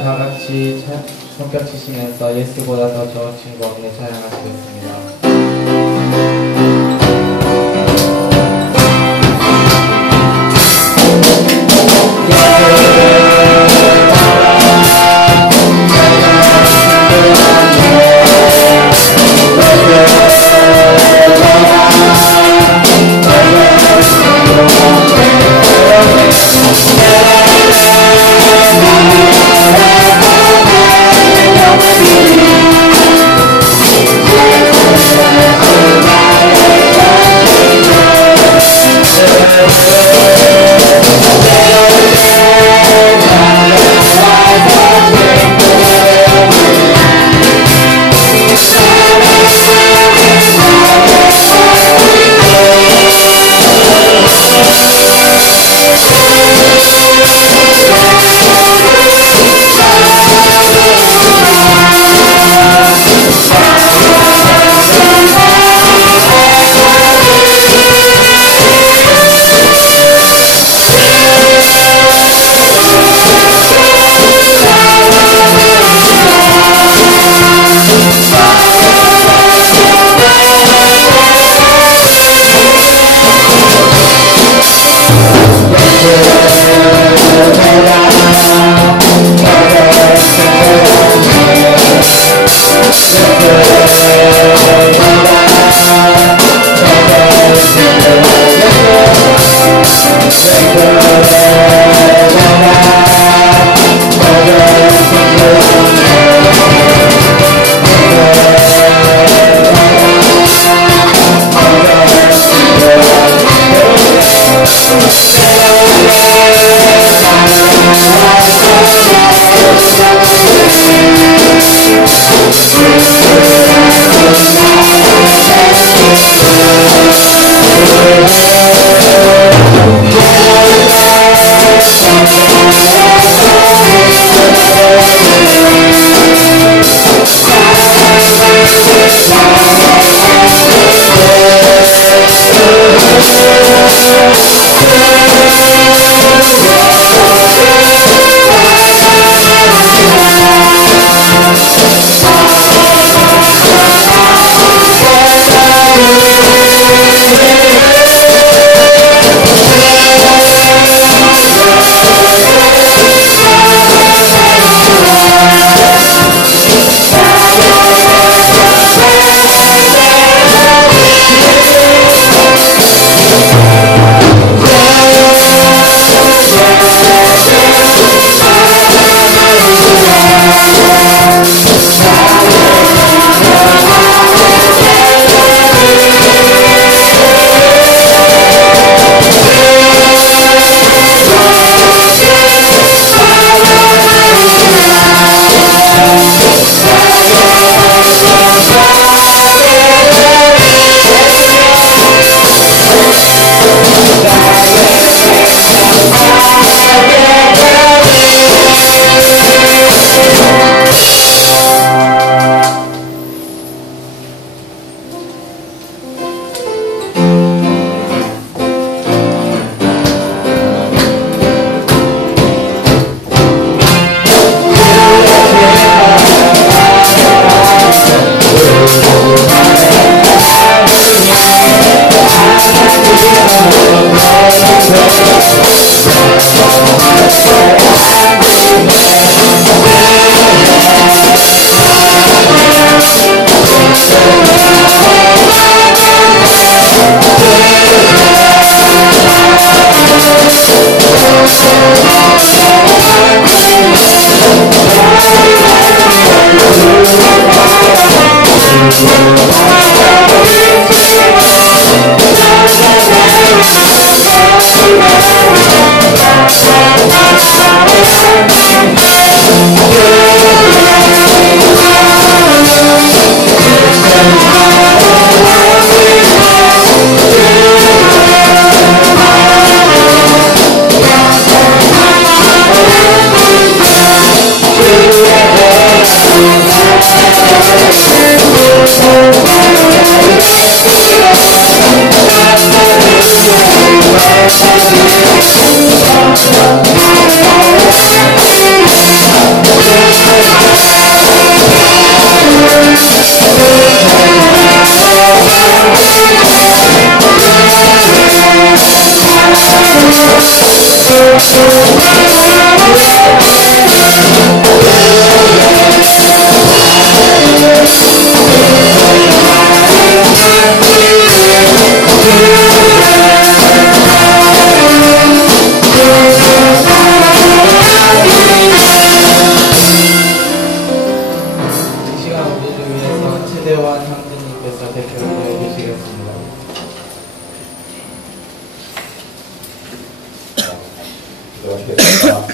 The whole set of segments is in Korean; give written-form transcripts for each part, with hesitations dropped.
찬양 다 같이 손뼉 치시면서 예수보다 더 좋은 친구 없네 찬양하시겠습니다. 이도환 형제님께서 대표를 해주시겠습니다. 기도하시겠습니다.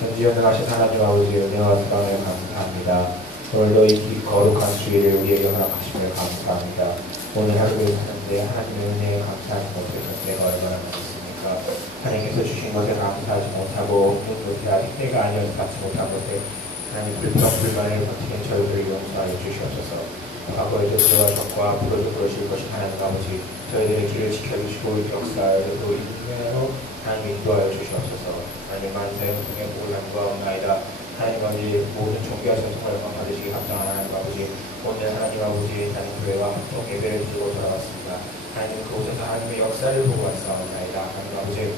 전지전능하신 하나님 아버지 은혜와 사랑을 감사합니다. 오늘도 이 거룩한 주일을 우리에게 허락하시며 감사합니다. 오늘 하루를 사는데 하나님의 은혜에 감사하지 못해서 내가 얼마나 많습니까? 하나님께서 주신 것에 감사하지 못하고 그것이 아직 때가 아니어서 받지 못한 것에 하나님 불평불만을 버티는 저희들을 용서하여 주시옵소서. 과거에도 그와 적과 앞으로도 그러실 것이 하나님 아버지 저희들의 길을 지켜주시고 역사하여 또 인생으로 하나님 인도하여 주시옵소서. 하나님 만세의 통해 복을 간구하옵나이다. 하나님 아버지 모든 종교와 전통을 영광 받으시기 합당한 하나님 아버지 오늘 하나님 아버지 하나님 교회와 합동 예배를 드리고 돌아왔습니다. 하나님 그곳에서 하나님의 역사를 보고 왔사옵나이다. 하나님 아버지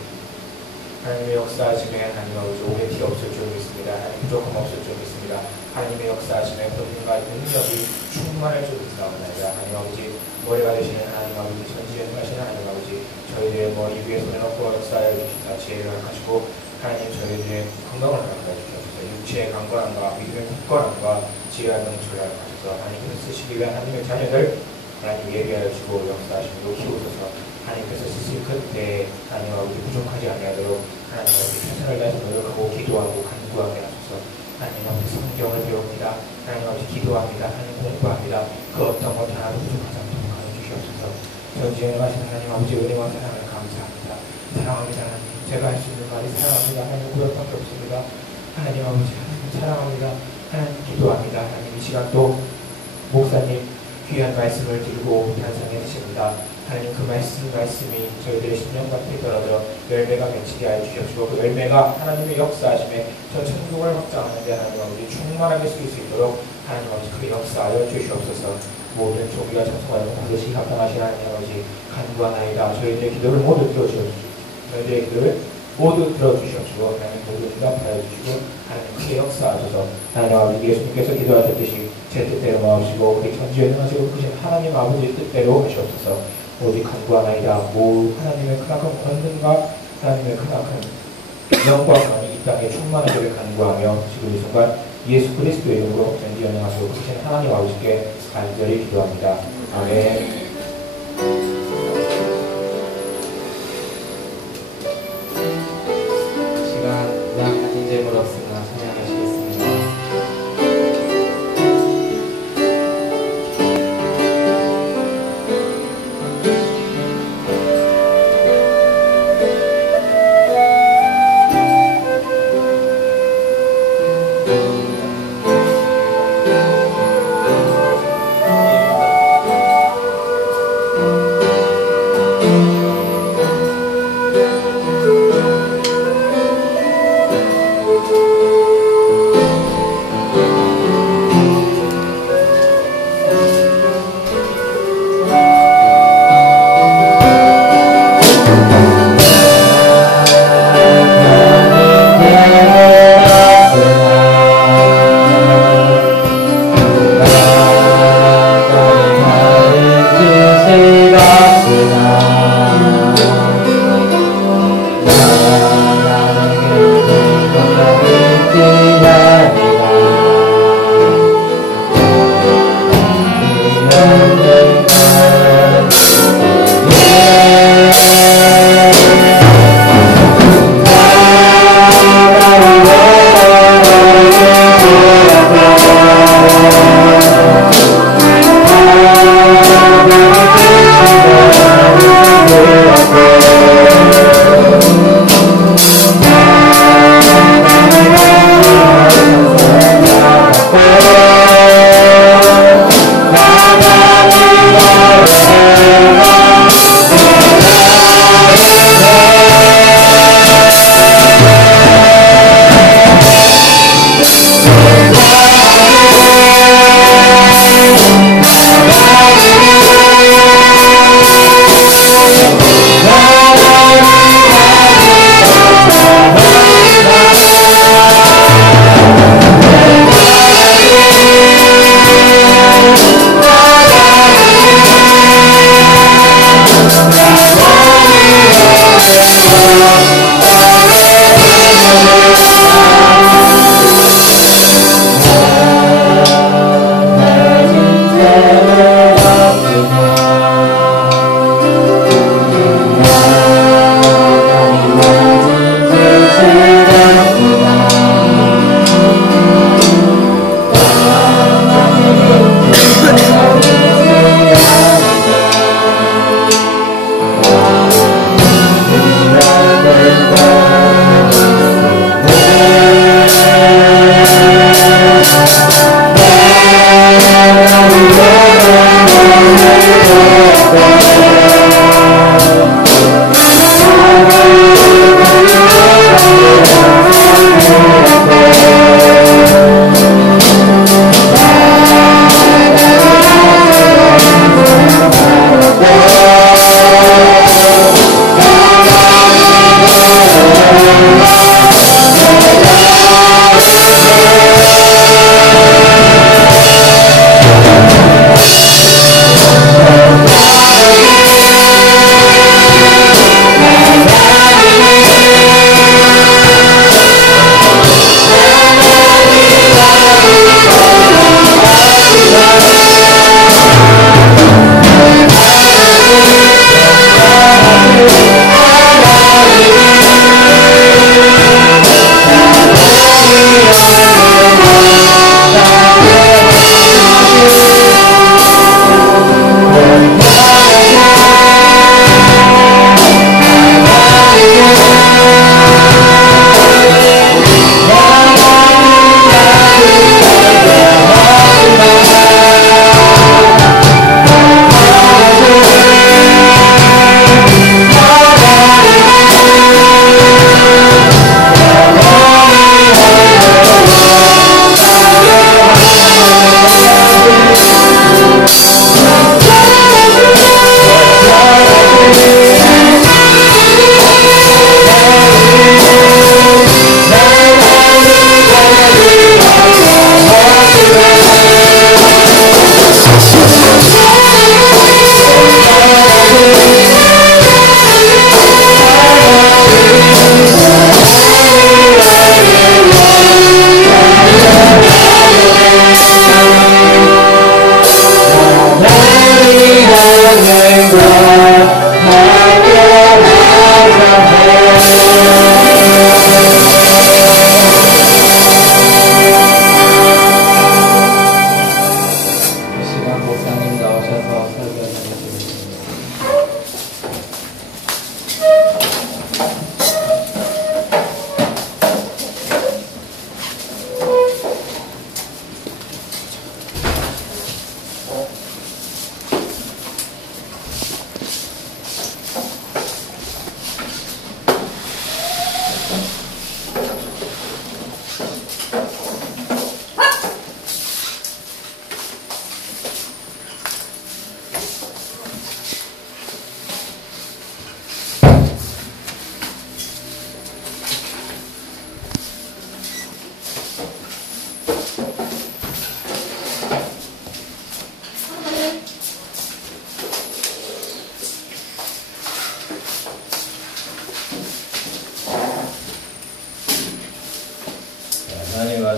하나님의 역사하심에 하나님 아버지 오해티 없을 줄 믿습니다. 하나님 부족함 없을 줄 믿습니다. 하나님의 역사하심에 권능과 능력이 충만할 줄 믿사옵나이다. 하나님 아버지 머리가 되시는 하나님 아버지 전지전능하신 하나님 아버지 저희들의 머리 위에 손을 얹고 역사하여 주시사 지혜를 허락하시고 하나님 저희들의 건강을 허락하여 주시옵소서. 육체의 강건함과 믿음의 굳건함과 지혜와 능력을 허락하셔서 하나님께서 쓰시기 위한 하나님의 자녀들 하나님 예비하여 주시고 역사하시고 키우소서. 하나님께서 쓰실 그때 하나님 아버지 부족하지 아니하도록 하나님 아버지 최선을 다해서 노력하고 기도하고 간구하게 하소서. 하나님 아버지 성경을 배웁니다. 하나님 아버지 기도합니다. 하나님 공부합니다. 그 어떤 것 하나도 부족하지 않도록 하여 주시옵소서. 전지전능하신 하나님 아버지 은혜와 사랑을 감사합니다. 사랑합니다. 하나님 제가 할 수 있는 말이 사랑합니다. 하나님 그것밖에 없습니다. 하나님 아버지 하나님 사랑합니다. 하나님 기도합니다. 하나님 이 시간 또 목사님 귀한 말씀을 들고 단상해 주십니다. 하나님 그 말씀이 저희들의 심령밭에 떨어져 열매가 맺히게 하여 주시옵시고 그 열매가 하나님의 역사하심에 저 천국을 확장하는데 하나님 아버지 충만하게 쓰일 수 있도록 하나님 아버지 그 역사하여 주시옵소서. 모든 조기와 찬송하여 받으시 합당하신 하나님 아버지 간구하나이다. 저희들의 기도를 모두 들어주시옵시고 저희들의 기도를 모두 들어주시옵시고 하나님 모두 응답하여 주시고 하나님 크게 역사하셔서 하나님 아버지 예수님께서 기도하셨듯이 제 뜻대로 마시고 우리 전지전능하시고 크신 하나님 아버지 뜻대로 하시옵소서. 오직 간구하나이다. 모 하나님의 크나큰 권능과 하나님의 크나큰 영광만이 이 땅에 충만하기를 간구하며 지금 이 순간 예수 그리스도의 이름으로 전지전능하시고 크신 하나님 아버지께 간절히 기도합니다. 아멘. 시간 약한 제물 없으나 찬양하시겠습니다.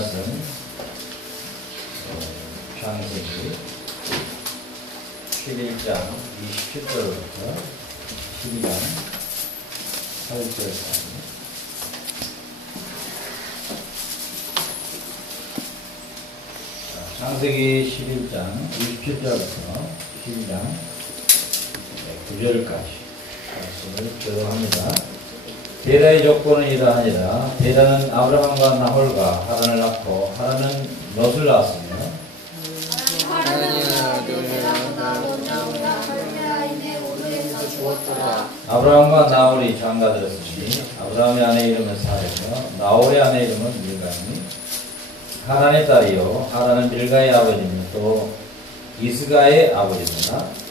말씀 창세기 11장 27절부터 12장 8절까지. 창세기 11장 27절부터 12장 9절까지 말씀을 교도합니다. 데라의 조건은 이러하니라. 데라는 아브라함과 나홀과 하란을 낳고 하란은 롯을 낳았으며 아브라함과 나홀이 장가들었으니 아브라함의 아내 이름은 사라며 나홀의 아내 이름은 밀가니 하란의 딸이요 하란은 밀가의 아버지며 또 이스가의 아버지구나.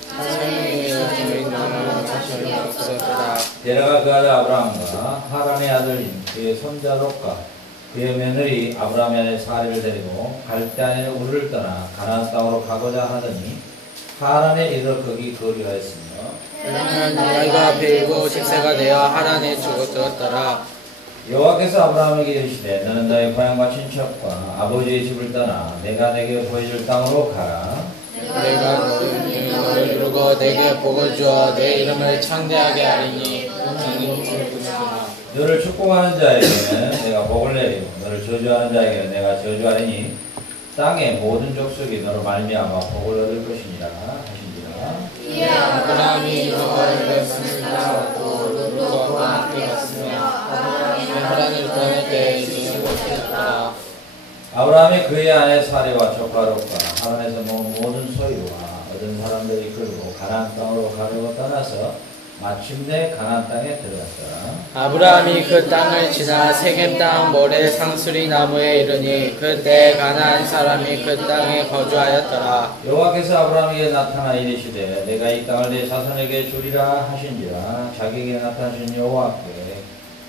데라가 그 아들 아브라함과 하란의 아들인 그의 손자 롯과 그의 며느리 아브라함의 아내 사리를 데리고 갈대아인의 우르를 떠나 가나안 땅으로 가고자 하더니 하란에 이르러 거기 거류하였으며 데라는 나이가 150세가 되어 하란에 죽었더라. 여호와께서 아브라함에게 이르시되 너는 너의 고향과 친척과 아버지의 집을 떠나 내가 내게 보여줄 땅으로 가라. 내가 너를 이루고 내게 복을 주어 내 이름을 창대하게 하리니 너는 복이구나. 너를 축복하는 자에게는 내가 복을 내리고 너를 저주하는 자에게는 내가 저주하리니 땅의 모든 족속이 너로 말미암아 복을 얻을 것이니라 하신지라. 이에 아브라함이 여호와를 말씀하고 롯과 함께 갔으며 아브라함이 하란을 떠날 때에 지은 곳이었더라. 아브라함이 그의 아내 사레와 조카 롯과 하란에서 모은 모든 소유와 얻은 사람들이 끌고 가나안 땅으로 가려고 떠나서 마침내 가나안 땅에 들어갔더라. 아브라함이 그 땅을 지나 세겜 땅 모래 상수리 나무에 이르니 그때 가나안 사람이 그 땅에 거주하였더라. 여호와께서 아브라함에게 나타나 이르시되 내가 이 땅을 내 자손에게 주리라 하신지라. 자기에게 나타나신 여호와께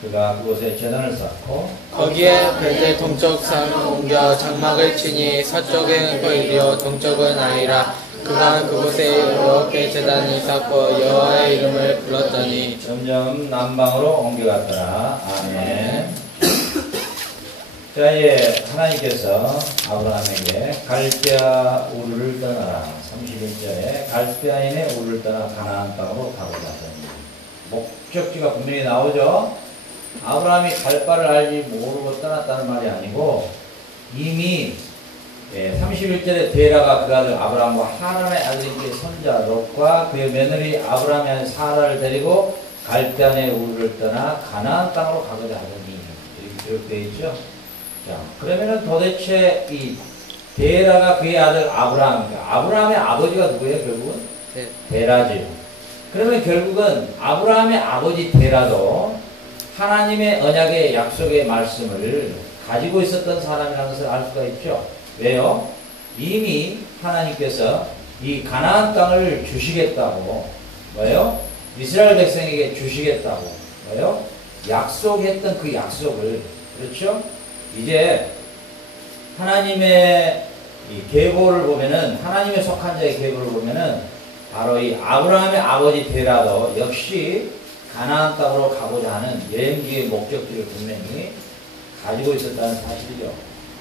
그가 그곳에 제단을 쌓고 거기에 베델 동쪽 산을 옮겨 장막을 치니 서쪽은 거이리요 동쪽은 아니라 그가 그곳에 여호와께 제단을 쌓고 여호와의 이름을 불렀더니 점점 남방으로 옮겨갔더라. 아멘. 자, 이에 하나님께서 아브라함에게 갈대아 우르를 떠나라. 31절에 갈대아인의 우르를 떠나 가나안 땅으로 가고자 하더니 목적지가 분명히 나오죠. 아브라함이 갈 바를 알지 모르고 떠났다는 말이 아니고 이미 31절에 데라가 그 아들 아브라함과 하란의 아들인 그의 손자 롯과 그의 며느리 아브라함의 아들 사라를 데리고 갈대아인의 우르를 떠나 가나안 땅으로 가고자 하더니 이렇게 기록되어 있죠. 자, 그러면은 도대체 이 데라가 그의 아들 아브라함의 아버지가 누구예요? 결국은 데라지. 그러면 결국은 아브라함의 아버지 데라도 하나님의 언약의 약속의 말씀을 가지고 있었던 사람이라는 것을 알 수가 있죠. 왜요? 이미 하나님께서 이 가나안 땅을 주시겠다고 뭐예요? 이스라엘 백성에게 주시겠다고 뭐예요? 약속했던 그 약속을 그렇죠? 이제 하나님의 이 계보를 보면은 하나님의 속한 자의 계보를 보면은 바로 이 아브라함의 아버지 데라도 역시 가나안 땅으로 가고자 하는 여행지의 목적지를 분명히 가지고 있었다는 사실이죠.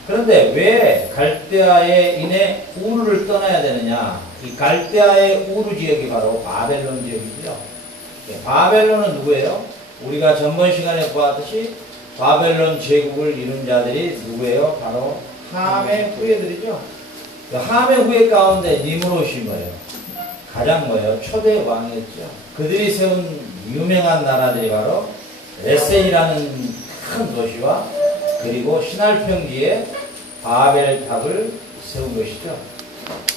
그런데 왜 갈대아의 인해 우르를 떠나야 되느냐? 이 갈대아의 우르 지역이 바로 바벨론 지역이죠. 바벨론은 누구예요? 우리가 전번 시간에 보았듯이 바벨론 제국을 이룬 자들이 누구예요? 바로 함의 후예들이죠. 그 함의 후예 가운데 니므롯이 뭐예요? 가장 뭐예요? 초대 왕이었죠. 그들이 세운 유명한 나라들이 바로 레센이라는 큰 도시와 그리고 신할평지에 바벨탑을 세운 것이죠.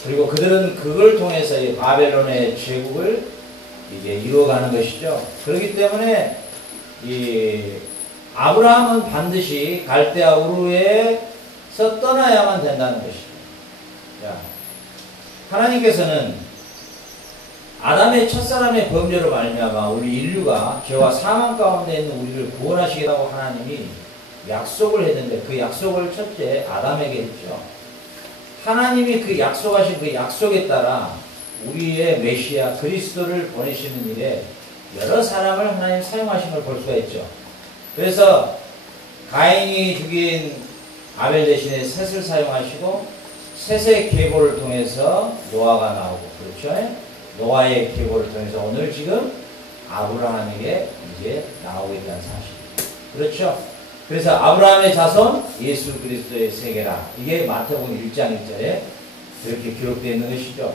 그리고 그들은 그걸 통해서 이 바벨론의 제국을 이제 이루어가는 것이죠. 그렇기 때문에 이 아브라함은 반드시 갈대아 우르에서 떠나야만 된다는 것이죠. 자, 하나님께서는 아담의 첫사람의 범죄로 말미암아 우리 인류가 죄와 사망 가운데 있는 우리를 구원하시겠다고 하나님이 약속을 했는데 그 약속을 첫째 아담에게 했죠. 하나님이 그 약속하신 그 약속에 따라 우리의 메시아 그리스도를 보내시는 일에 여러 사람을 하나님 사용하신 걸 볼 수가 있죠. 그래서 가인이 죽인 아벨 대신에 셋을 사용하시고 셋의 계보를 통해서 노아가 나오고 그렇죠? 노아의 계보를 통해서 오늘 지금 아브라함에게 이제 나오게 된 사실입니다. 그렇죠? 그래서 아브라함의 자손 예수 그리스도의 세계라 이게 마태복음 1장 1절에 이렇게 기록되어 있는 것이죠.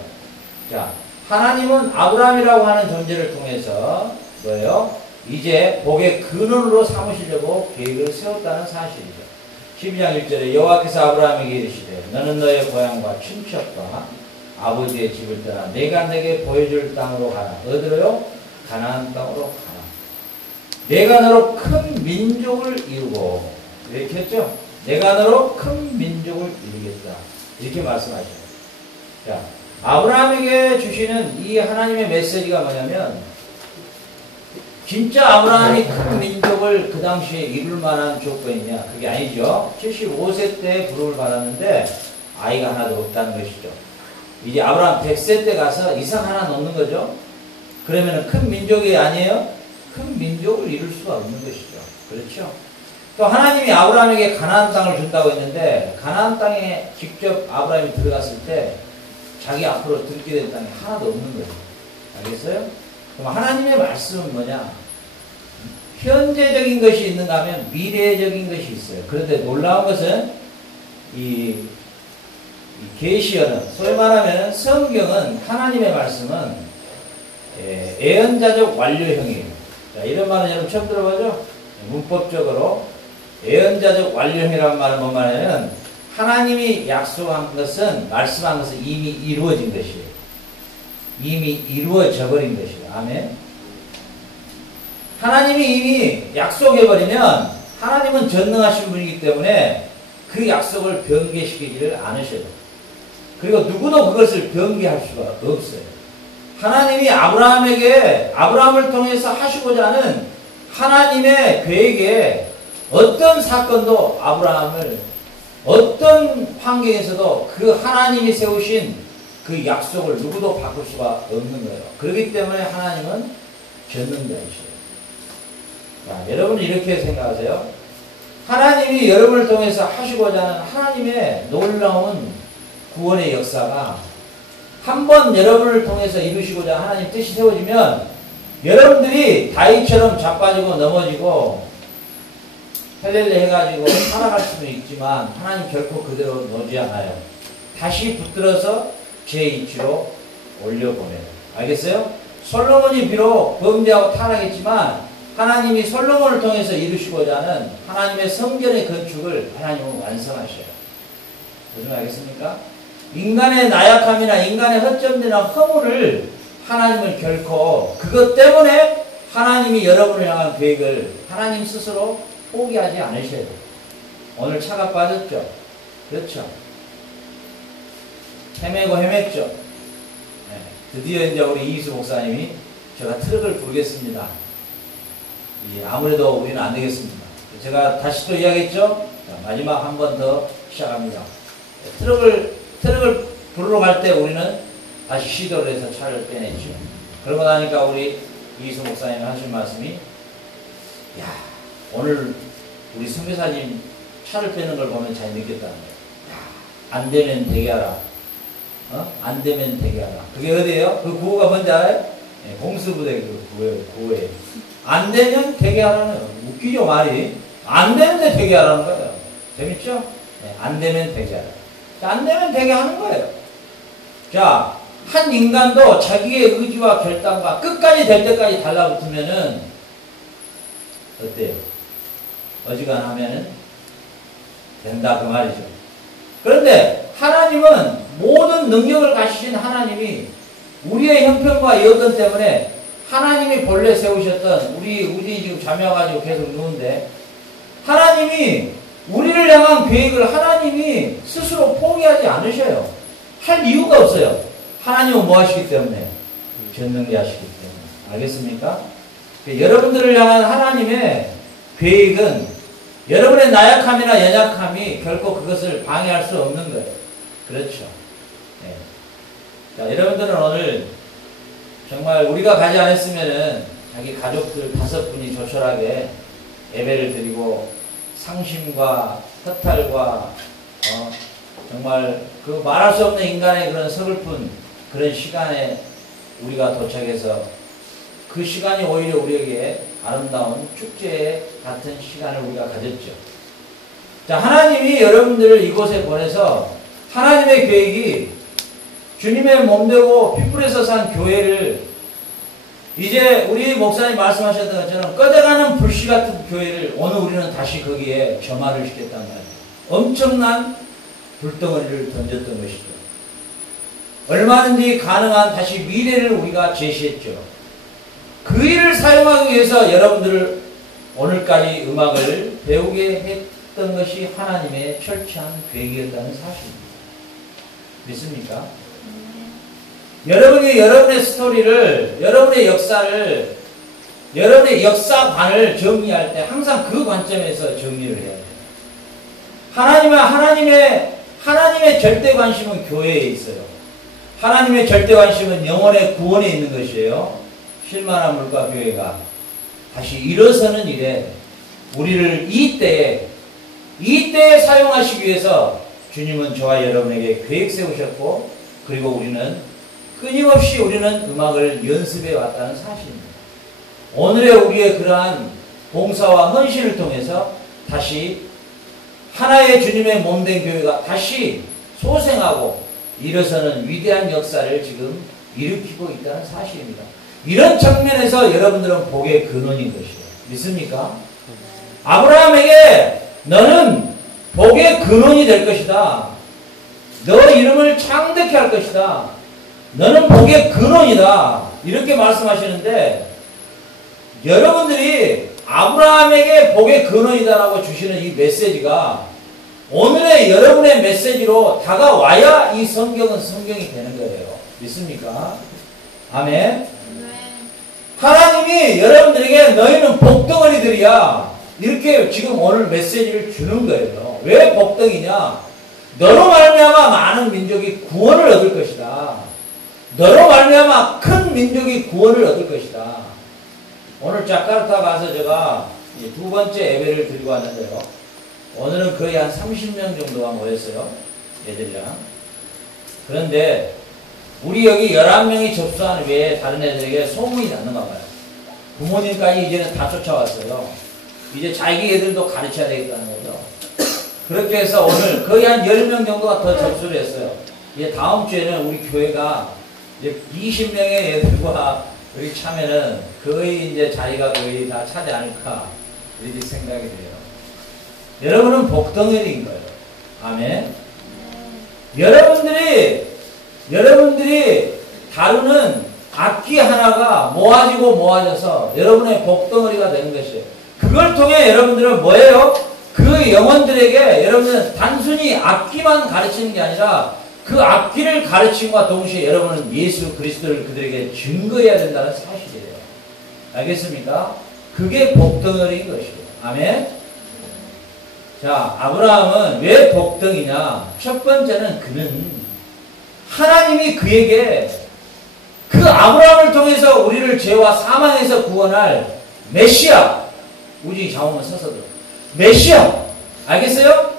자, 하나님은 아브라함이라고 하는 존재를 통해서 뭐예요? 이제 복의 근원으로 삼으시려고 계획을 세웠다는 사실이죠. 12장 1절에 여호와께서 아브라함에게 이르시되 너는 너의 고향과 친척과 아버지의 집을 떠나 내가 내게 보여줄 땅으로 가라. 어디로요? 가나안 땅으로 가라. 내가 너로 큰 민족을 이루고 이렇게 했죠? 내가 너로 큰 민족을 이루겠다. 이렇게 말씀하셔요. 자, 아브라함에게 주시는 이 하나님의 메시지가 뭐냐면 진짜 아브라함이 큰 민족을 그 당시에 이룰 만한 조건이냐? 그게 아니죠. 75세 때 부름을 받았는데 아이가 하나도 없다는 것이죠. 이제 아브라함 100세 때 가서 이삭 하나 넣는 거죠. 그러면 큰 민족이 아니에요? 큰 민족을 이룰 수가 없는 것이죠. 그렇죠? 또 하나님이 아브라함에게 가나안 땅을 준다고 했는데 가나안 땅에 직접 아브라함이 들어갔을 때 자기 앞으로 들게 된 땅이 하나도 없는 거예요. 알겠어요? 그럼 하나님의 말씀은 뭐냐? 현재적인 것이 있는가 하면 미래적인 것이 있어요. 그런데 놀라운 것은 이 계시어는 소위 말하면 성경은 하나님의 말씀은 예언자적 완료형이에요. 자, 이런 말은 여러분 처음 들어보죠? 문법적으로 예언자적 완료형이라는 말은 뭔 말이냐면 하나님이 약속한 것은 말씀한 것은 이미 이루어진 것이에요. 이미 이루어져 버린 것이에요. 아멘. 하나님이 이미 약속해버리면 하나님은 전능하신 분이기 때문에 그 약속을 변개시키지를 않으셔요. 그리고 누구도 그것을 변개할 수가 없어요. 하나님이 아브라함을 통해서 하시고자 하는 하나님의 계획에 어떤 사건도 아브라함을 어떤 환경에서도 그 하나님이 세우신 그 약속을 누구도 바꿀 수가 없는 거예요. 그렇기 때문에 하나님은 전능자이셔요. 자, 여러분은 이렇게 생각하세요. 하나님이 여러분을 통해서 하시고자 하는 하나님의 놀라운 구원의 역사가 한번 여러분을 통해서 이루시고자 하나님 뜻이 세워지면 여러분들이 다윗처럼 자빠지고 넘어지고 헬렐레 해가지고 살아갈 수는 있지만 하나님 결코 그대로 놓지 않아요. 다시 붙들어서 제 이치로 올려보내요. 알겠어요? 솔로몬이 비록 범죄하고 타락했지만 하나님이 솔로몬을 통해서 이루시고자 하는 하나님의 성전의 건축을 하나님은 완성하셔요. 무슨 알겠습니까? 인간의 나약함이나 인간의 허점이나 허물을 하나님은 결코 그것 때문에 하나님이 여러분을 향한 계획을 하나님 스스로 포기하지 않으셔야 돼요. 오늘 차가 빠졌죠? 그렇죠? 헤맸죠? 네. 드디어 이제 우리 이희수 목사님이 제가 트럭을 부르겠습니다. 아무래도 우리는 안 되겠습니다. 제가 다시 또 이야기했죠? 자, 마지막 한 번 더 시작합니다. 트럭을 부르러 갈 때 우리는 다시 시도를 해서 차를 빼냈죠. 그러고 나니까 우리 이희수 목사님 하신 말씀이 야, 오늘 우리 선교사님 차를 빼는 걸 보면 잘 느꼈다는 거예요. 안 되면 되게 하라. 안 되면 되게 하라. 그게 어디예요? 그 구호가 뭔지 알아요? 네, 공수부대 그 구호예요. 안 되면 되게 하라는 거예요. 웃기죠, 말이. 안 되는데 되게 하라는 거예요. 재밌죠? 네, 안 되면 되게 하라. 자, 안 되면 되게 하는 거예요. 자, 한 인간도 자기의 의지와 결단과 끝까지 될 때까지 달라붙으면은 어때요? 어지간하면은 된다 그 말이죠. 그런데 하나님은 모든 능력을 가지신 하나님이 우리의 형편과 여건 때문에 하나님이 본래 세우셨던 우리 지금 잠여가지고 계속 누운데 하나님이 우리를 향한 계획을 하나님이 스스로 포기하지 않으셔요. 할 이유가 없어요. 하나님은 뭐 하시기 때문에? 전능자시기 때문에. 알겠습니까? 여러분들을 향한 하나님의 계획은 여러분의 나약함이나 연약함이 결코 그것을 방해할 수 없는 거예요. 그렇죠. 네. 자, 여러분들은 오늘 정말 우리가 가지 않았으면은 자기 가족들 5분이 조촐하게 예배를 드리고 상심과 허탈과 정말 그 말할 수 없는 인간의 그런 서글픈 그런 시간에 우리가 도착해서 그 시간이 오히려 우리에게 아름다운 축제 같은 시간을 우리가 가졌죠. 자, 하나님이 여러분들을 이곳에 보내서 하나님의 계획이 주님의 몸되고 핏불에서 산 교회를 이제 우리 목사님 말씀하셨던 것처럼 꺼져가는 불씨 같은 교회를 오늘 우리는 다시 거기에 점화를 시켰단 말이에요. 엄청난 불덩어리를 던졌던 것이죠. 얼마든지 가능한 다시 미래를 우리가 제시했죠. 그 일을 사용하기 위해서 여러분들을 오늘까지 음악을 배우게 했던 것이 하나님의 철저한 계획이었다는 사실입니다. 믿습니까? 여러분이 여러분의 스토리를, 여러분의 역사를, 여러분의 역사관을 정리할 때 항상 그 관점에서 정리를 해야 돼요. 하나님의 절대 관심은 교회에 있어요. 하나님의 절대 관심은 영혼의 구원에 있는 것이에요. 실만한 물과 교회가 다시 일어서는 일에 우리를 이때에 사용하시기 위해서 주님은 저와 여러분에게 계획 세우셨고, 그리고 우리는 끊임없이 음악을 연습해 왔다는 사실입니다. 오늘의 우리의 그러한 봉사와 헌신을 통해서 다시 하나의 주님의 몸된 교회가 다시 소생하고 일어서는 위대한 역사를 지금 일으키고 있다는 사실입니다. 이런 측면에서 여러분들은 복의 근원인 것이에요. 믿습니까? 아브라함에게 너는 복의 근원이 될 것이다. 너 이름을 창대케 할 것이다. 너는 복의 근원이다. 이렇게 말씀하시는데, 여러분들이 아브라함에게 복의 근원이다라고 주시는 이 메시지가 오늘의 여러분의 메시지로 다가와야 이 성경은 성경이 되는 거예요. 믿습니까? 아멘. 하나님이 여러분들에게 너희는 복덩어리들이야, 이렇게 지금 오늘 메시지를 주는 거예요. 왜 복덩이냐? 너로 말미암아 많은 민족이 구원을 얻을 것이다. 너로 말미암아 큰 민족이 구원을 얻을 것이다. 오늘 자카르타 가서 제가 두 번째 예배를 드리고 왔는데요. 오늘은 거의 한 30명 정도가 모였어요. 애들이랑. 그런데 우리 여기 11명이 접수한 외에 다른 애들에게 소문이 났는가 봐요. 부모님까지 이제는 다 쫓아왔어요. 이제 자기 애들도 가르쳐야 되겠다는 거죠. 그렇게 해서 오늘 거의 한 10명 정도가 더 접수를 했어요. 이제 다음 주에는 우리 교회가 이제 20명의 애들과 여기 차면은 거의 이제 자리가 거의 다 차지 않을까 이렇게 생각이 돼요. 여러분은 복덩어리인 거예요. 아멘. 여러분들이 다루는 악기 하나가 모아져서 여러분의 복덩어리가 되는 것이에요. 그걸 통해 여러분들은 뭐예요? 그 영혼들에게 여러분은 단순히 악기만 가르치는 게 아니라 그 악기를 가르침과 동시에 여러분은 예수 그리스도를 그들에게 증거해야 된다는 사실이에요. 알겠습니까? 그게 복덩어리인 것이에요. 아멘. 자, 아브라함은 왜 복덩이냐? 첫 번째는 그는 하나님이 그에게 그 아브라함을 통해서 우리를 죄와 사망에서 구원할 메시아, 우지 자원은 서서도 메시아, 알겠어요?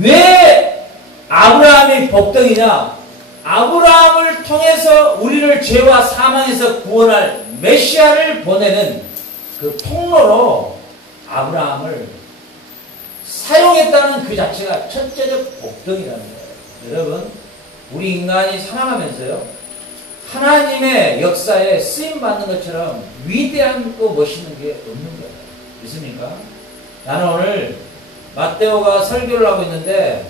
왜 아브라함이 복덩이냐? 아브라함을 통해서 우리를 죄와 사망에서 구원할 메시아를 보내는 그 통로로 아브라함을 사용했다는 그 자체가 첫째적 복덩이라는 거예요. 여러분, 우리 인간이 살아가면서요, 하나님의 역사에 쓰임받는 것처럼 위대하고 멋있는 게 없는 거예요. 믿습니까? 나는 오늘 마테오가 설교를 하고 있는데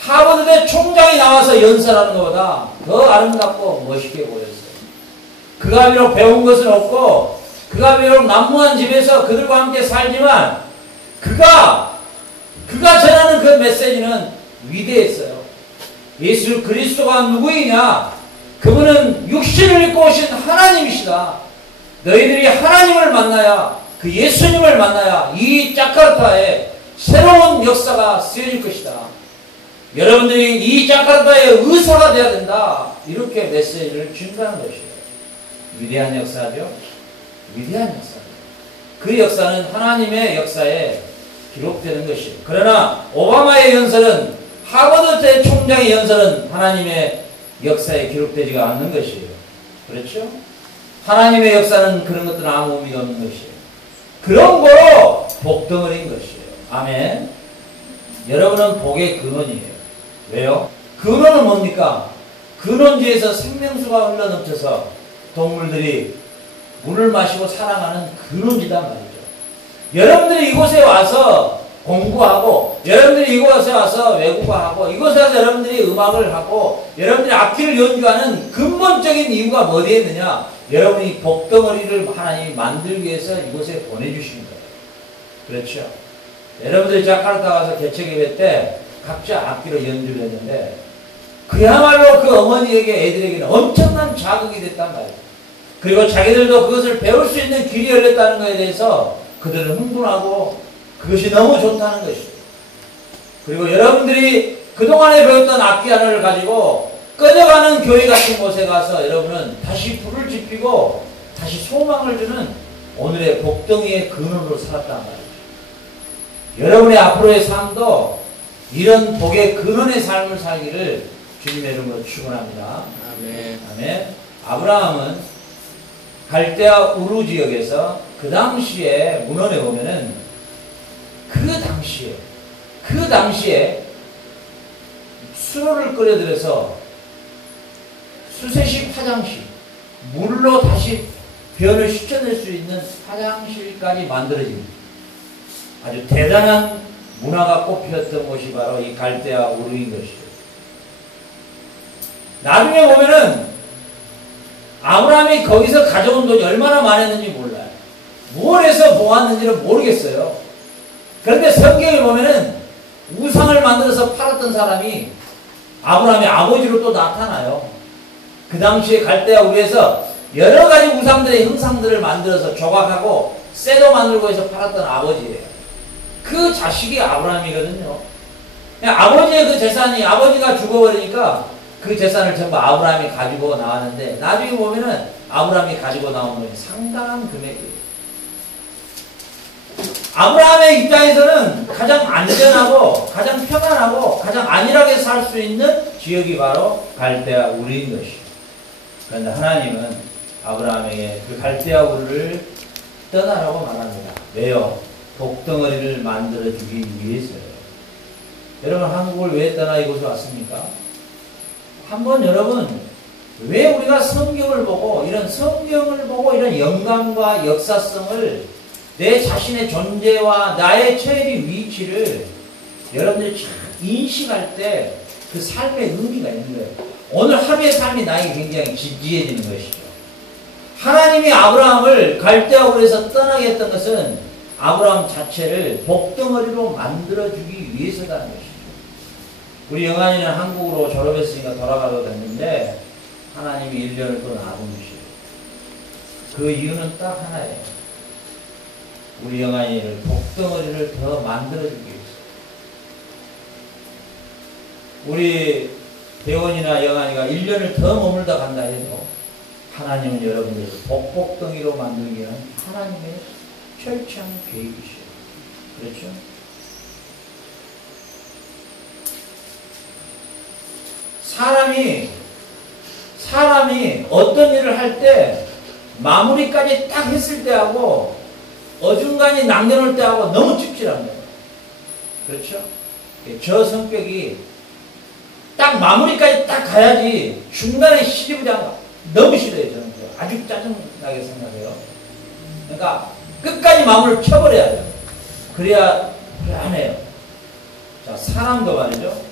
하버드대 총장이 나와서 연설하는 것보다 더 아름답고 멋있게 보였어요. 그가 비록 배운 것은 없고 그가 비록 난무한 집에서 그들과 함께 살지만 그가 전하는 그 메시지는 위대했어요. 예수 그리스도가 누구이냐? 그분은 육신을 입고 오신 하나님이시다. 너희들이 하나님을 만나야, 그 예수님을 만나야 이 자카르타에 새로운 역사가 쓰여질 것이다. 여러분들이 이 자카르타의 의사가 되어야 된다. 이렇게 메시지를 준다는 것이에요. 위대한 역사죠. 위대한 역사. 그 역사는 하나님의 역사에 기록되는 것이에요. 그러나 오바마의 연설은, 하버드 총장의 연설은 하나님의 역사에 기록되지가 않는 것이에요. 그렇죠? 하나님의 역사는 그런 것들은 아무 의미가 없는 것이에요. 그런 거로 복덩어리인 것이에요. 아멘. 여러분은 복의 근원이에요. 왜요? 근원은 뭡니까? 근원지에서 생명수가 흘러넘쳐서 동물들이 물을 마시고 살아가는 근원지단 말이죠. 여러분들이 이곳에 와서 공부하고, 여러분들이 이곳에 와서 외국어하고, 이곳에 와서 여러분들이 음악을 하고, 여러분들이 악기를 연주하는 근본적인 이유가 어디에 있느냐? 여러분이 복덩어리를 하나님이 만들기 위해서 이곳에 보내주신 거예요. 그렇죠? 여러분들이 자카르타 가서 개척예배 때 각자 악기로 연주를 했는데, 그야말로 그 어머니에게, 애들에게는 엄청난 자극이 됐단 말이에요. 그리고 자기들도 그것을 배울 수 있는 길이 열렸다는 것에 대해서 그들은 흥분하고 그것이 너무 좋다는 것이죠. 그리고 여러분들이 그동안에 배웠던 악기 하나를 가지고 꺼져가는 교회 같은 곳에 가서 여러분은 다시 불을 지피고 다시 소망을 주는 오늘의 복덩이의 근원으로 살았단 말이죠. 여러분의 앞으로의 삶도 이런 복의 근원의 삶을 살기를 주님의 이름으로 축원합니다. 아멘. 아멘. 아브라함은 갈대아 우루 지역에서 그 당시에 문헌에 보면은 그 당시에 수로를 끌어들여서 수세식 화장실, 물로 다시 변을 시켜낼 수 있는 화장실까지 만들어집니다. 아주 대단한 문화가 꽃피었던 곳이 바로 이 갈대아 우루인 것이죠. 나중에 보면은 아브라함이 거기서 가져온 돈이 얼마나 많았는지 몰라요. 뭘 해서 모았는지는 모르겠어요. 그런데 성경에 보면은 우상을 만들어서 팔았던 사람이 아브라함의 아버지로 또 나타나요. 그 당시에 갈대아 우루에서 여러 가지 우상들의 형상들을 만들어서 조각하고 쇠도 만들고 해서 팔았던 아버지예요. 그 자식이 아브라함이거든요. 아버지의 그 재산이, 아버지가 죽어버리니까 그 재산을 전부 아브라함이 가지고 나왔는데, 나중에 보면은 아브라함이 가지고 나온 돈이 상당한 금액이에요. 아브라함의 입장에서는 가장 안전하고 가장 편안하고 가장 안일하게 살 수 있는 지역이 바로 갈대아 우루인 것이죠. 그런데 하나님은 아브라함에게 그 갈대아 우루를 떠나라고 말합니다. 왜요? 복덩어리를 만들어주기 위해서요. 여러분, 한국을 왜 떠나 이곳에 왔습니까? 한번 여러분, 왜 우리가 성경을 보고 이런 영감과 역사성을, 내 자신의 존재와 나의 처해의 위치를 여러분들이 인식할 때 그 삶의 의미가 있는 거예요. 오늘 하루의 삶이 나에게 굉장히 진지해지는 것이죠. 하나님이 아브라함을 갈대아 우루에서 떠나게 했던 것은 아브라함 자체를 복덩어리로 만들어주기 위해서라는 것이죠. 우리 영환이는 한국으로 졸업했으니까 돌아가도 됐는데 하나님이 1년을 또 놔두시고, 그 이유는 딱 하나예요. 우리 영환이를 복덩어리를 더 만들어주기 위해서. 우리 대원이나 영환이가 1년을 더 머물다 간다 해도 하나님은 여러분들을 복복덩이로 만들기 위한 하나님의 철저한 계획이시죠. 그렇죠? 사람이 어떤 일을 할 때 마무리까지 딱 했을 때하고 어중간히 남겨놓을 때하고 너무 찝찝한 거예요. 그렇죠? 저 성격이 딱 마무리까지 딱 가야지 중간에 시리부장 너무 싫어요. 저는 아주 짜증나게 생각해요. 그러니까 끝까지 마무리를 쳐버려야 돼요. 그래야 불안해요. 자, 사람도 말이죠.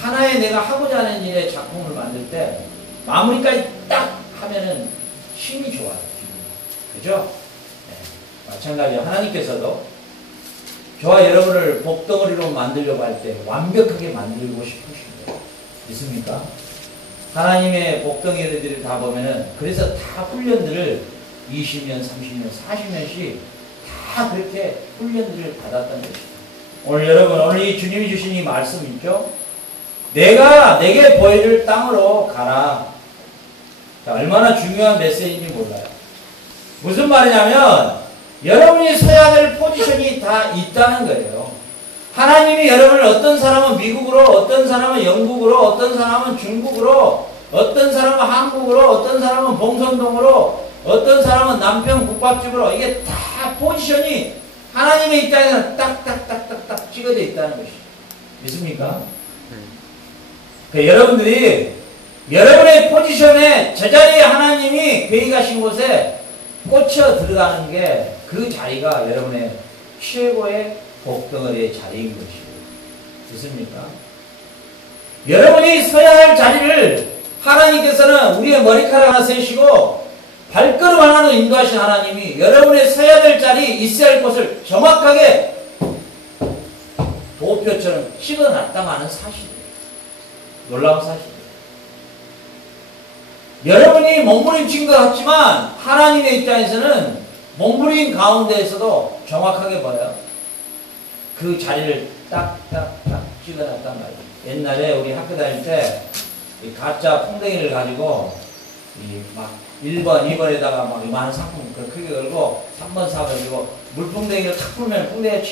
하나의 내가 하고자 하는 일의 작품을 만들 때 마무리까지 딱 하면은 힘이 좋아요. 그죠? 네. 마찬가지로 하나님께서도 저와 여러분을 복덩어리로 만들려고 할 때 완벽하게 만들고 싶으십니다. 믿습니까? 하나님의 복덩이들을 다 보면은 그래서 다 훈련들을 20년, 30년, 40년씩 다 그렇게 훈련들을 받았던 것입니다. 오늘 여러분, 오늘 이 주님이 주신 이 말씀 있죠? 내게 보여줄 땅으로 가라. 자, 얼마나 중요한 메시지인지 몰라요. 무슨 말이냐면 여러분이 서야 될 포지션이 다 있다는 거예요. 하나님이 여러분을 어떤 사람은 미국으로, 어떤 사람은 영국으로, 어떤 사람은 중국으로, 어떤 사람은 한국으로, 어떤 사람은 봉선동으로, 어떤 사람은 남편 국밥집으로, 이게 다 포지션이 하나님의 입장에서는 딱딱딱딱딱 찍어져 있다는 것이죠. 믿습니까? 여러분들이 여러분의 포지션에 제자리에 하나님이 계획하신 곳에 꽂혀 들어가는 게 그 자리가 여러분의 최고의 복덩어리의 자리인 것이고, 믿습니까? 여러분이 서야 할 자리를 하나님께서는 우리의 머리카락 하나 세시고 발걸음 하나로 인도하신 하나님이 여러분의 서야 될 자리, 있어야 할 곳을 정확하게 도표처럼 찍어놨다고 하는 사실이에요. 놀라운 사실이에요. 여러분이 몸부림친 것 같지만 하나님의 입장에서는 몸부림 가운데에서도 정확하게 뭐예요? 그 자리를 딱딱딱 찍어놨단 말이에요. 옛날에 우리 학교 다닐 때 이 가짜 풍뎅이를 가지고 이 막 1번, 2번에다가 막 이만한 상품 크게 걸고 3번, 4번 그리고 물풍뎅이를 탁 풀면 풍뎅이가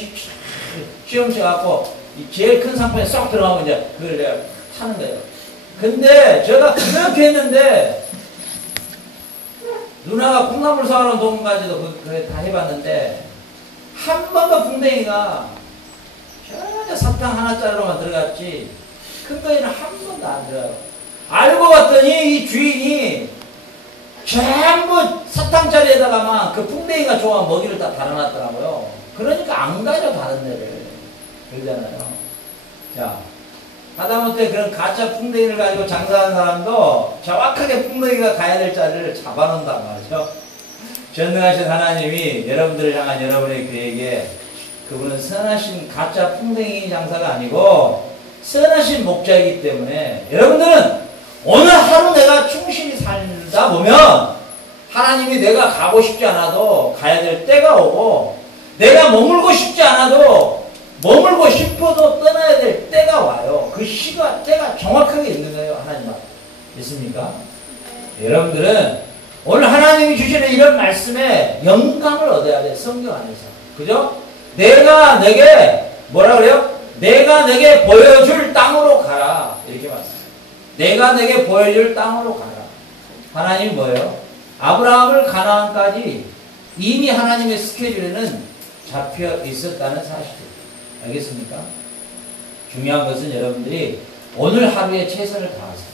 치엄쳐갖고 제일 큰 상품에 쏙 들어가면 이제 그걸 내가 타는 거예요. 근데 제가 그렇게 했는데 누나가 콩나물 사가러 동까지도 그래 다 해봤는데 한 번도 풍뎅이가 전혀 사탕 하나짜리로만 들어갔지 큰 거에는 한 번도 안 들어가요. 알고 봤더니 이 주인이 전부 사탕짜리에다가만 그 풍뎅이가 좋아 먹이를 다 달아놨더라고요. 그러니까 안 가죠 다른 데를. 그러잖아요. 자, 하다못해 그런 가짜 풍뎅이를 가지고 장사하는 사람도 정확하게 풍뎅이가 가야 될 자리를 잡아놓는단 말이죠. 전능하신 하나님이 여러분들을 향한 여러분의 계획에 그분은 선하신 가짜 풍뎅이 장사가 아니고 선하신 목자이기 때문에 여러분들은 오늘 하루 내가 충실히 살다 보면 하나님이 내가 가고 싶지 않아도 가야 될 때가 오고 내가 머물고 싶지 않아도 머물고 싶어도 떠나야 될 때가 와요. 그 시가 때가 정확하게 있는 거예요. 하나님 앞에. 믿습니까? 여러분들은 오늘 하나님이 주시는 이런 말씀에 영감을 얻어야 돼. 성경 안에서. 그죠? 내가 내게 뭐라 그래요? 내가 내게 보여줄 땅으로 가라. 이렇게 말씀. 내가 내게 보여줄 땅으로 가라. 하나님이 뭐예요? 아브라함을 가나안까지 이미 하나님의 스케줄에는 잡혀 있었다는 사실이에요. 알겠습니까? 중요한 것은 여러분들이 오늘 하루에 최선을 다하세요.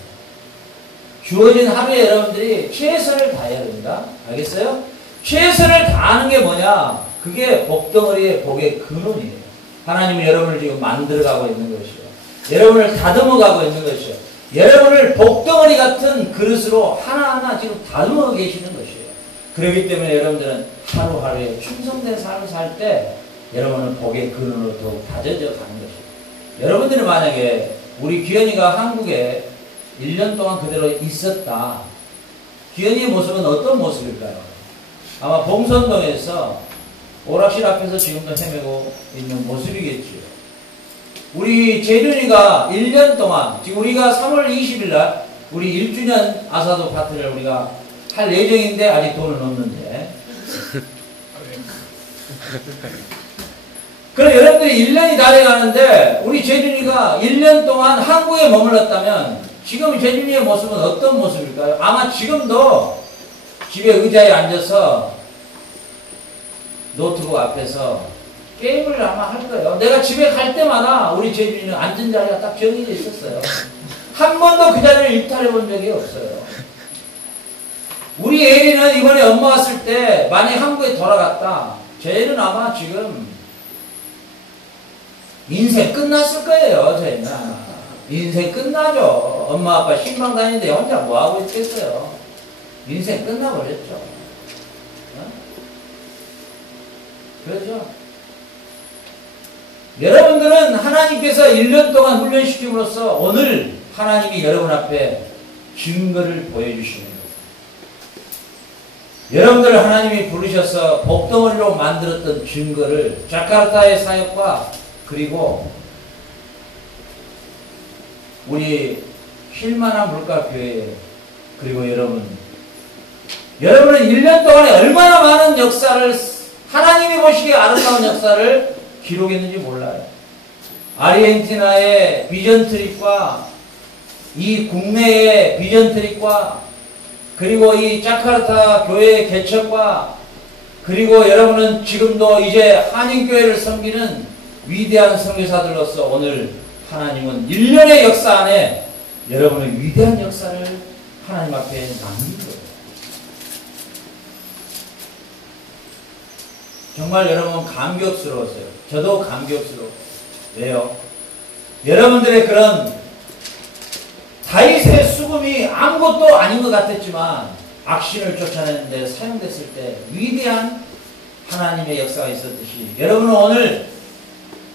주어진 하루에 여러분들이 최선을 다해야 됩니다. 알겠어요? 최선을 다하는 게 뭐냐? 그게 복덩어리의 복의 근원이에요. 하나님이 여러분을 지금 만들어가고 있는 것이요. 여러분을 다듬어가고 있는 것이요. 여러분을 복덩어리 같은 그릇으로 하나하나 지금 다듬어 계시는 것이에요. 그렇기 때문에 여러분들은 하루하루에 충성된 삶을 살 때 여러분은 복의 근원으로 더욱 다져져 가는 것이에요. 여러분들이 만약에 우리 기현이가 한국에 1년 동안 그대로 있었다. 기현이의 모습은 어떤 모습일까요? 아마 봉선동에서 오락실 앞에서 지금도 헤매고 있는 모습이겠지요. 우리 재준이가 1년 동안, 지금 우리가 3월 20일 날 우리 1주년 아사도 파티를 우리가 할 예정인데 아직 돈은 없는데. 그럼 여러분들이 1년이 다 돼가는데 우리 재준이가 1년 동안 한국에 머물렀다면 지금 재준이의 모습은 어떤 모습일까요? 아마 지금도 집에 의자에 앉아서 노트북 앞에서 게임을 아마 할 거예요. 내가 집에 갈 때마다 우리 재준이는 앉은 자리가 딱 정해져 있었어요. 한 번도 그 자리를 일탈해 본 적이 없어요. 우리 애리는 이번에 엄마 왔을 때 만약 한국에 돌아갔다. 쟤는 아마 지금 인생 끝났을 거예요. 쟤는 인생 끝나죠. 엄마 아빠 신방 다니는데 혼자 뭐하고 있겠어요. 인생 끝나버렸죠. 그렇죠? 여러분들은 하나님께서 1년 동안 훈련시킴으로써 오늘 하나님이 여러분 앞에 증거를 보여주시는 거예요. 여러분들을 하나님이 부르셔서 복덩어리로 만들었던 증거를 자카르타의 사역과 그리고 우리 쉴만한 물가교회 그리고 여러분은 1년 동안에 얼마나 많은 역사를 하나님이 보시기에 아름다운 역사를 기록했는지 몰라요. 아르헨티나의 비전 트립과 이 국내의 비전 트립과 그리고 이 자카르타 교회의 개척과 그리고 여러분은 지금도 이제 한인교회를 섬기는 위대한 선교사들로서 오늘 하나님은 1년의 역사 안에 여러분의 위대한 역사를 하나님 앞에 남긴 거예요. 정말 여러분 감격스러웠어요. 저도 감격스러워요. 왜요? 여러분들의 그런 다윗의 수금이 아무것도 아닌 것 같았지만 악신을 쫓아내는데 사용됐을 때 위대한 하나님의 역사가 있었듯이 여러분은 오늘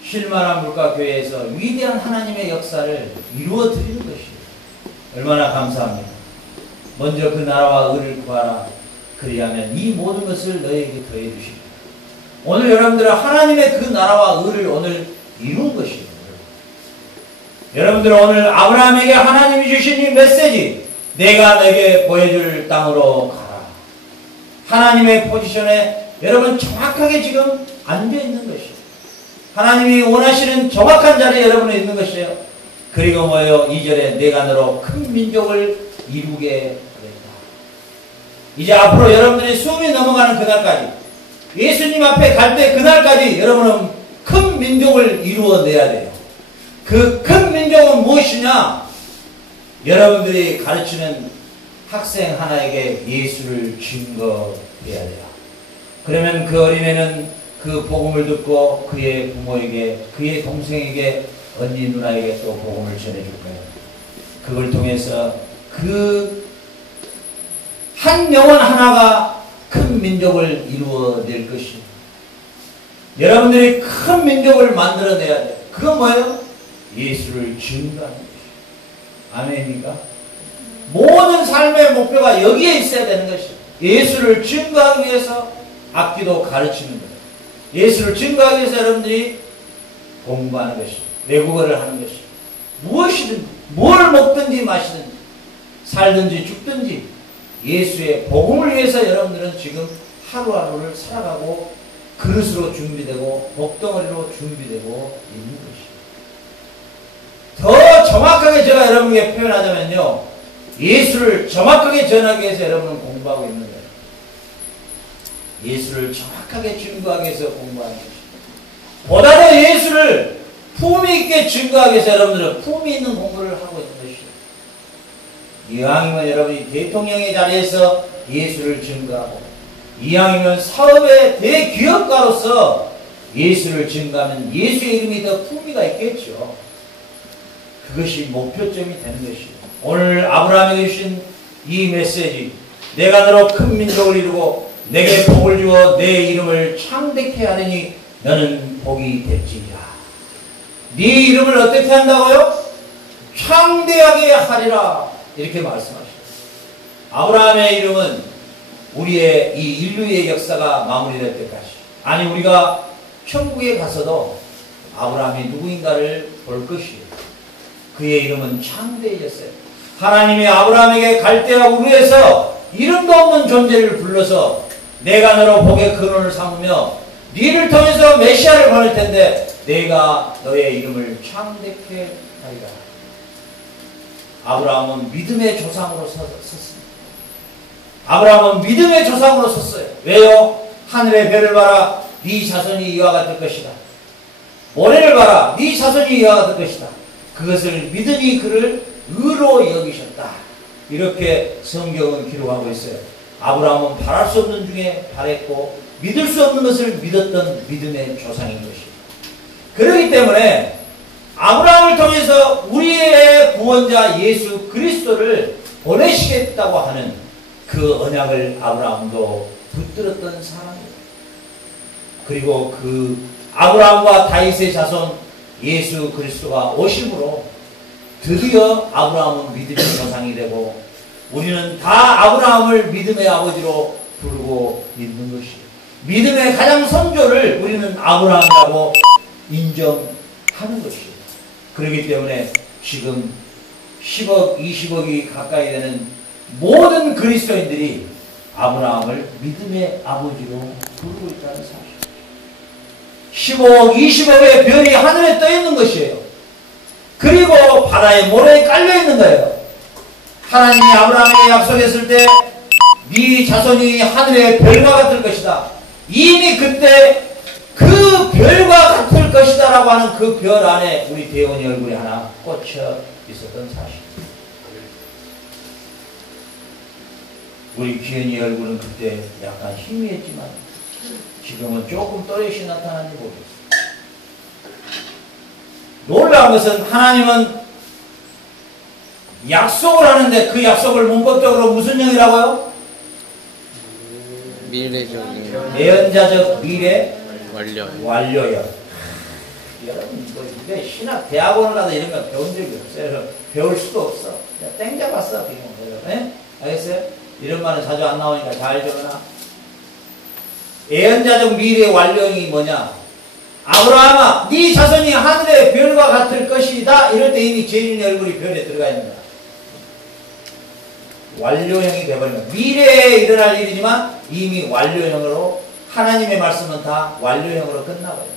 실만한 물가교회에서 위대한 하나님의 역사를 이루어 드리는 것이에요. 얼마나 감사합니까? 먼저 그 나라와 의를 구하라. 그리하면 이 모든 것을 너희에게 더해 주시리라. 오늘 여러분들은 하나님의 그 나라와 의를 오늘 이룬 것이에요. 여러분들은 오늘 아브라함에게 하나님이 주신 이 메시지, 내가 너에게 보여줄 땅으로 가라. 하나님의 포지션에 여러분 정확하게 지금 앉아 있는 것이에요. 하나님이 원하시는 정확한 자리에 여러분이 있는 것이에요. 그리고 뭐예요? 2절에 내가 너로 큰 민족을 이루게 하겠다. 이제 앞으로 여러분들이 수험이 넘어가는 그날까지, 예수님 앞에 갈 때 그날까지 여러분은 큰 민족을 이루어내야 돼요. 그 큰 민족은 무엇이냐? 여러분들이 가르치는 학생 하나에게 예수를 증거해야 돼요. 그러면 그 어린애는 그 복음을 듣고 그의 부모에게, 그의 동생에게, 언니 누나에게 또 복음을 전해줄 거예요. 그걸 통해서 그 한 영혼 하나가 큰 민족을 이루어낼 것이에요. 여러분들이 큰 민족을 만들어내야 돼요. 그건 뭐예요? 예수를 증거하는 것이에요. 아멘입니까? 모든 삶의 목표가 여기에 있어야 되는 것이에요. 예수를 증거하기 위해서 악기도 가르치는 거예요. 예수를 증거하기 위해서 여러분들이 공부하는 것이에요. 외국어를 하는 것이에요. 무엇이든 뭘 먹든지 마시든지 살든지 죽든지 예수의 복음을 위해서 여러분들은 지금 하루하루를 살아가고 그릇으로 준비되고 먹덩어리로 준비되고 있는 것이에요. 더 정확하게 제가 여러분에게 표현하자면요, 예수를 정확하게 전하기 위해서 여러분은 공부하고 있는 거예요. 예수를 정확하게 증거하기 위해서 공부하는 것이에요. 보다 더 예수를 품위 있게 증거하기 위해서 여러분들은 품위 있는 공부를 하고 있는 것이에요. 이왕이면 여러분이 대통령의 자리에서 예수를 증거하고, 이왕이면 사업의 대기업가로서 예수를 증거하면 예수의 이름이 더 품위가 있겠죠. 그것이 목표점이 되는 것이에요. 오늘 아브라함에게 주신 이 메시지, 내가 너로 큰 민족을 이루고 내게 복을 주어 내 이름을 창대케 하리니 너는 복이 될지니라. 네 이름을 어떻게 한다고요? 창대하게 하리라. 이렇게 말씀하셨어요. 아브라함의 이름은 우리의 이 인류의 역사가 마무리될 때까지, 아니 우리가 천국에 가서도 아브라함이 누구인가를 볼 것이에요. 그의 이름은 창대해졌어요. 하나님이 아브라함에게 갈대아 우르에서 이름도 없는 존재를 불러서 내가 너로 복의 근원을 삼으며 너를 통해서 메시아를 보낼 텐데 내가 너의 이름을 창대케 하리라. 아브라함은 믿음의 조상으로 섰습니다. 아브라함은 믿음의 조상으로 섰어요. 왜요? 하늘의 별을 봐라, 네 자손이 이와 같을 것이다. 모래를 봐라, 네 자손이 이와 같을 것이다. 그것을 믿으니 그를 의로 여기셨다. 이렇게 성경은 기록하고 있어요. 아브라함은 바랄 수 없는 중에 바랬고 믿을 수 없는 것을 믿었던 믿음의 조상인 것입니다. 그렇기 때문에 아브라함을 통해서 우리의 구원자 예수 그리스도를 보내시겠다고 하는 그 언약을 아브라함도 붙들었던 사람입니다. 그리고 그 아브라함과 다윗의 자손 예수 그리스도가 오심으로 드디어 아브라함은 믿음의 조상이 되고 우리는 다 아브라함을 믿음의 아버지로 부르고 있는 것이에요. 믿음의 가장 선조를 우리는 아브라함이라고 인정하는 것이에요. 그렇기 때문에 지금 10억, 20억이 가까이 되는 모든 그리스도인들이 아브라함을 믿음의 아버지로 부르고 있다는 사실. 15억, 20억의 별이 하늘에 떠 있는 것이에요. 그리고 바다의 모래에 깔려 있는 거예요. 하나님이 아브라함에게 약속했을 때 네 자손이 하늘의 별과 같을 것이다. 이미 그때 그 별과 같을 것이다 라고 하는 그 별 안에 우리 대원이 얼굴이 하나 꽂혀 있었던 사실. 우리 기현이 얼굴은 그때 약간 희미했지만 지금은 조금 또렷이 나타나는지 모르겠어요. 놀라운 것은 하나님은 약속을 하는데 그 약속을 문법적으로 무슨 영이라고요? 미래적인 예언자적 미래 완료요. 여러분 이게 신학 대학원을 가서 이런 거 배운 적이 없어요. 배울 수도 없어. 그냥 땡 잡았어. 네? 알겠어요? 이런 말은 자주 안 나오니까 잘 적어놔. 예언자적 미래 완료형이 뭐냐? 아브라함아, 네 자손이 하늘의 별과 같을 것이다. 이럴 때 이미 죄인의 얼굴이 별에 들어가 있는 거야. 완료형이 돼버린 거야. 미래에 일어날 일이지만 이미 완료형으로 하나님의 말씀은 다 완료형으로 끝나버려요.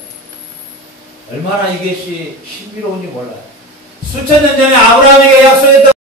얼마나 이것이 신비로운지 몰라요. 수천 년 전에 아브라함에게 약속했던